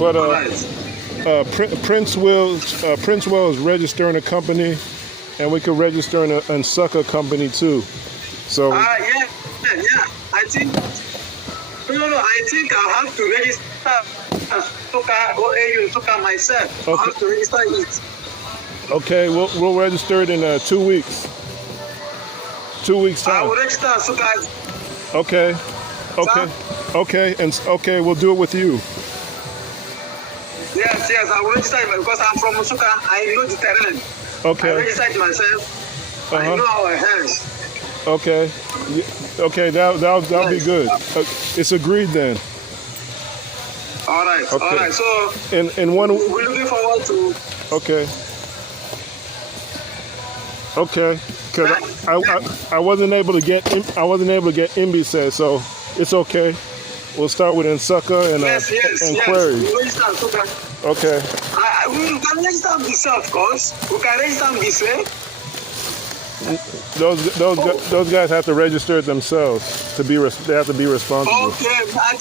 But Prince Will is registering a company, and we could register in a Nsukka company too. So. Yeah. I think. No. I think I'll have to register Nsukka, OAU Nsukka myself. Okay. I have to register it. Okay, we'll register it in 2 weeks. 2 weeks time. I will register Nsukka. Okay. Okay, we'll do it with you. Yes, I will register it because I'm from Nsukka. I know the terrain. Okay. I register it myself. I know our hands. Okay. Okay, that'll be good. It's agreed then. All right. Okay. All right. So in one. We're looking forward to. Okay. Okay. Because I wasn't able to get Mbise, so it's okay. We'll start with Nsukka and Query. Okay. We can register Bussa, of course. We can register Bussa. Those guys have to register it themselves they have to be responsible. Okay. I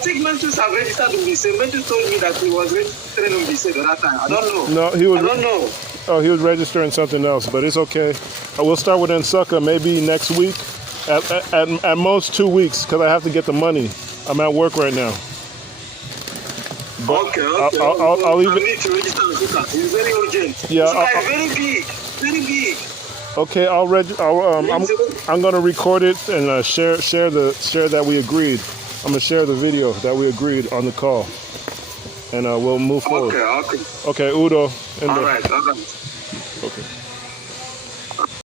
think Mentus have registered Bussa. Mentus told me that he was registering Bussa the other time. I don't know. No, I don't know. Oh, he was registering something else, but it's okay. We'll start with Nsukka maybe next week, at most 2 weeks, because I have to get the money. I'm at work right now. But Okay. I'll leave it. I need to register Nsukka. It's very urgent. Yeah. Nsukka is very big. Okay, I'm gonna record it and share that we agreed. I'm gonna share the video that we agreed on the call, and we'll move forward. Okay. Okay, Udo. All right. Okay.